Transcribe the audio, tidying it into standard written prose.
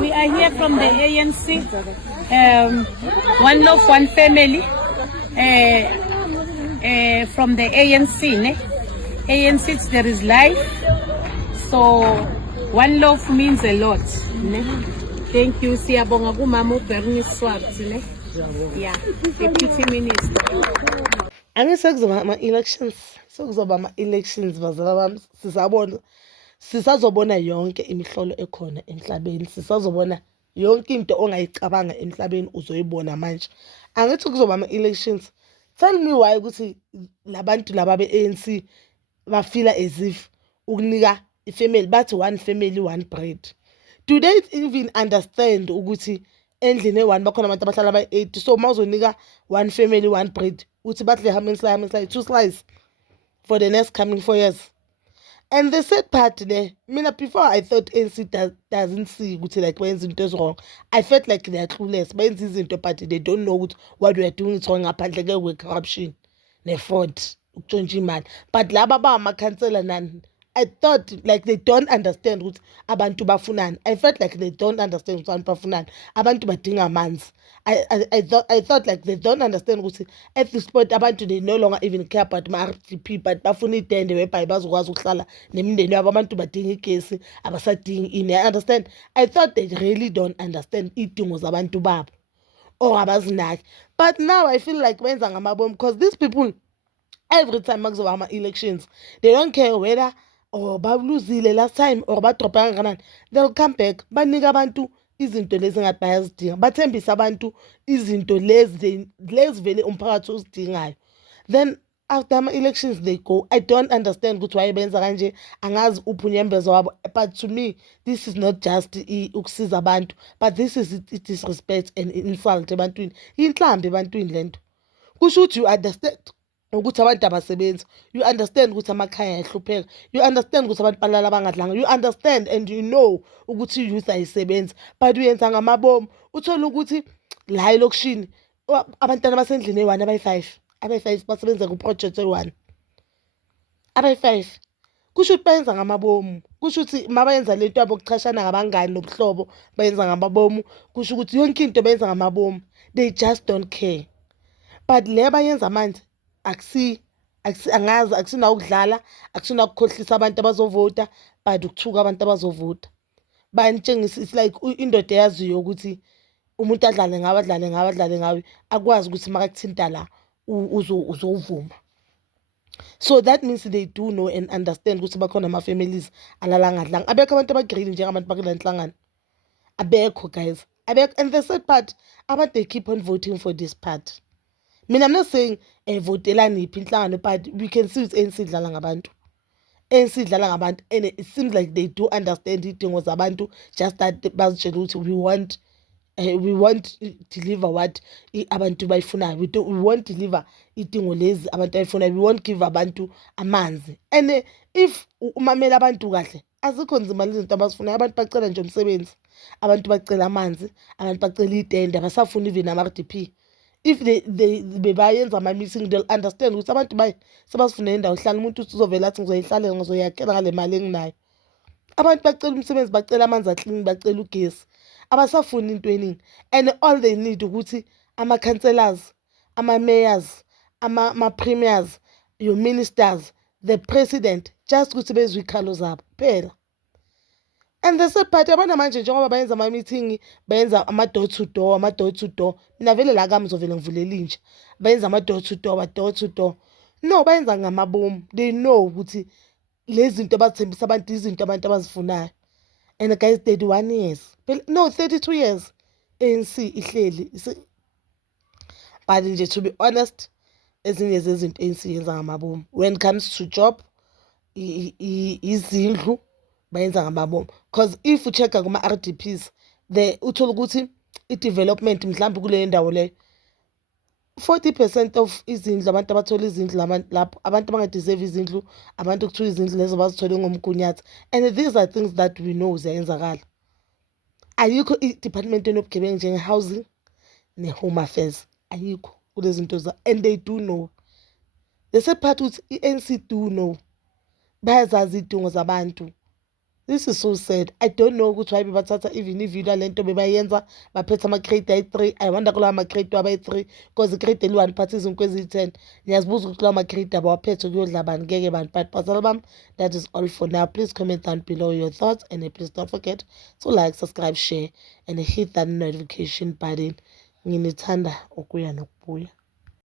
We are here from the ANC, One Love, One Family, from the ANC. Ne? ANC, there is life, so One Love means a lot. Ne? Thank you, Siyabonga kumama uBernie Swarts. Ne? Yeah, deputy minister. Angisekuzoba ama-elections, sekuzoba ama-elections bazala bami, sisazobona yonke imihlolo ekhona emhlabeni, sisazobona yonke into ongayicabanga emhlabeni uzoyibona manje. Angithi kuzoba ama-elections. Tell me why ukuthi labantu laba be-ANC bafila as if ukunika ifamily bathi one family one bread. Do they even understand ukuthi endlini e-1 bakhona abantu abahlala abayi-8, so mawuzonika one family one bread uthi badle how many slices, 2 slices for the next coming 4 years? And the sad part there, mina before I thought ANC doesn't see ukuthi like when izinto is wrong, I felt like they are clueless benza izinto but they don't know what we are doing is wrong ngaphandle kwe-corruption ne-fraud ukutshontsha imali. But laba amakhansela nani, I thought like they don't understand ukuthi abantu bafunani. I felt like they don't understand ukuthi abantu bafunani. Abantu badinga amanzi. I thought like they don't understand ukuthi at this point abantu they no longer even care about ma-RDP but bafuna itende whereby bazokwazi ukuhlala nemindeni yabo. Abantu badinga igesi abasadingi ini. I understand. I thought they really don't understand idingo zabantu babo or abazinaki. But now I feel like benza ngamabomu because these people every time makuzoba ama-elections they don't care whether or baluzile last time or badropa kangakanani, they'll come back banika abantu izinto lezi ngathi bayazidinga, bathembisa abantu izinto lezi vele umphakathi uzidingayo. Then after ama-elections they go. I don't understand ukuthi why benza kanje, angazi uphunyembezo wabo. But to me this is not just ukusiza abantu, but this is disrespect and insult ebantwini, inhlambi ebantwini lento. Kusho ukuthi you understand ukuthi abantu abasebenzi, you understand ukuthi amakhaya ayahlupheka, you understand ukuthi abantu balala bangadlanga, you understand and you know ukuthi youth ayisebenzi, but uyenza ngamabomu. Uthola ukuthi la elokishini abantwana basendlini e-1 abayi-5 basebenza ku-project e-1 abayi-5. Kusho ukuthi bayenza ngamabomu. Kusho ukuthi mabayenza lento yabo kuchashana ngabangani nobuhlobo bayenza ngamabomu. Kusho ukuthi yonke into bayenza ngamabomu. They just don't care. But le bayenza manje angazi akusina ukudlala, akusina ukukhohlisa abantu abazovota but ukuthuka abantu abazovota. Banitshengisa it's like indoda eyaziyo ukuthi umuntu adlale ngawe akwazi ukuthi makakuthinta la uzovuma. So that means they do know and understand ukuthi bakhona ama-families alala ngadlanga. Abekho abantu abagreen njengabantu bakule nhlangano, abekho guys, abekho. And the sad part abantu they keep on voting for this part. Mina I'm not saying votelani iphi inhlangano, but we can see it's ANC idlala ngabantu. ANC idlala ngabantu and it seems like they do understand idingo zabantu, just that bazitshela ukuthi we won't deliver what abantu bayifunayo. We won't deliver idingo lezi abantu bayifunayo. We won't give abantu amanzi. And if umamela abantu kahle azikho nzima lezi zinto abazifunayo. Abantu bacela nje umsebenzi, abantu bacela amanzi, abantu bacela itende, abasafuni even ama-RDP. If they bebayenza ama-meeting they'll understand ukuthi abantu sebasifunele indawo hlala umuntu uzovela athi ngizoyihlalela ngizoyakhela ngale mali enginayo. Abantu bacela umsebenzi, bacela amanzi aklini, bacela ugesi, abasafuni into eningi. And all they need ukuthi ama-councillors, ama-mayors, ama-premiers, your ministers, the president, just ukuthi bezwe ikhalo zabo phela. And the sad part abana manje njengoba bayenza ama-meeting bayenza ama-door to door, mina vele la kami ngizovele ngivulela intsha, bayenza ama-door to door. No, bayenza ngamabomu. They know ukuthi lezi zinto abathembisa abantu izinto abantu abazifunayo. And guys 31 years, no 32 years ANC ihleli. But nje to be honest, ezinye zezinto ANC yenza ngamabomu. When it comes to job, izindlu bayenza ngamabomu. Because if you check kuma-RDPs uthola ukuthi i-development mhlawumbe kule ndawo leyo 40% of izindlu abantu abathola izindlu lapho abantu abangadeserve izindlu, abantu kuthiwa izindlu lezo bazithole ngomgunyathi. And these are things that we know ziyenzakala. Ayikho i-department enobugebengu njenge-housing ne-home affairs, ayikho kulezi zinto and they do know. The sad part ukuthi i-ANC do know, bayazazi idingo zabantu. This is so sad. I don't know ukuthi why bebathatha even ivideo lento bebayenza baphethe ama-crate ayi-3. I wonder kulawa ma-crate abayi-3 because i-crate eli-1 phathi izinto eziyi-10. Ngiyazibuza ukuthi kulawa ma-crate abawaphethe kuyodla bani ngeke bani. But bazala bami, that is all for now. Please comment down below your thoughts and please don't forget to like, subscribe, share and hit that notification button. Nginithanda ukuya nokubuya.